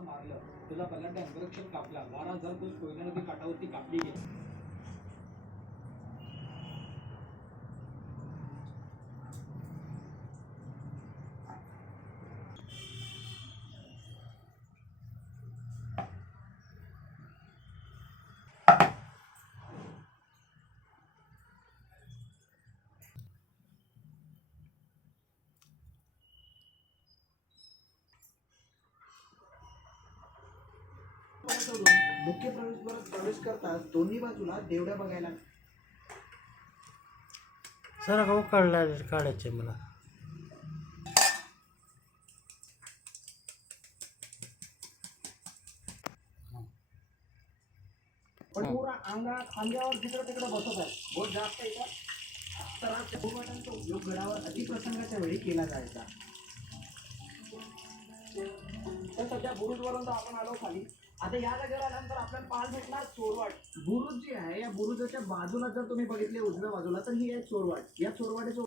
मारलं तुला बलाढ्य अंगरक्षक कापला 12,000 कोस कोयना नदी काठावरती कापली गेली. मुख्य प्रवेशद्वारात प्रवेश करताच दोन्ही बाजूला देवड्या बघायला. सर हो काढायचे मला. पण पुरा खांद्यावर तिकडे तिकडे बसत आहे. बोट जास्त येतात तर भूपटांचा उपयोग गडावर अतिप्रसंगाच्या वेळी केला जायचा. तर सध्या बुरुजवरून आपण आलो खाली. आता या जागेवर आल्यानंतर आपल्याला पाहायला भेटणार चोरवाड. बुरुज जी आहे या बुरुजाच्या बाजूला जर तुम्ही बघितले उजव्या बाजूला तर ही आहे चोरवाड. या चोरवाडीचं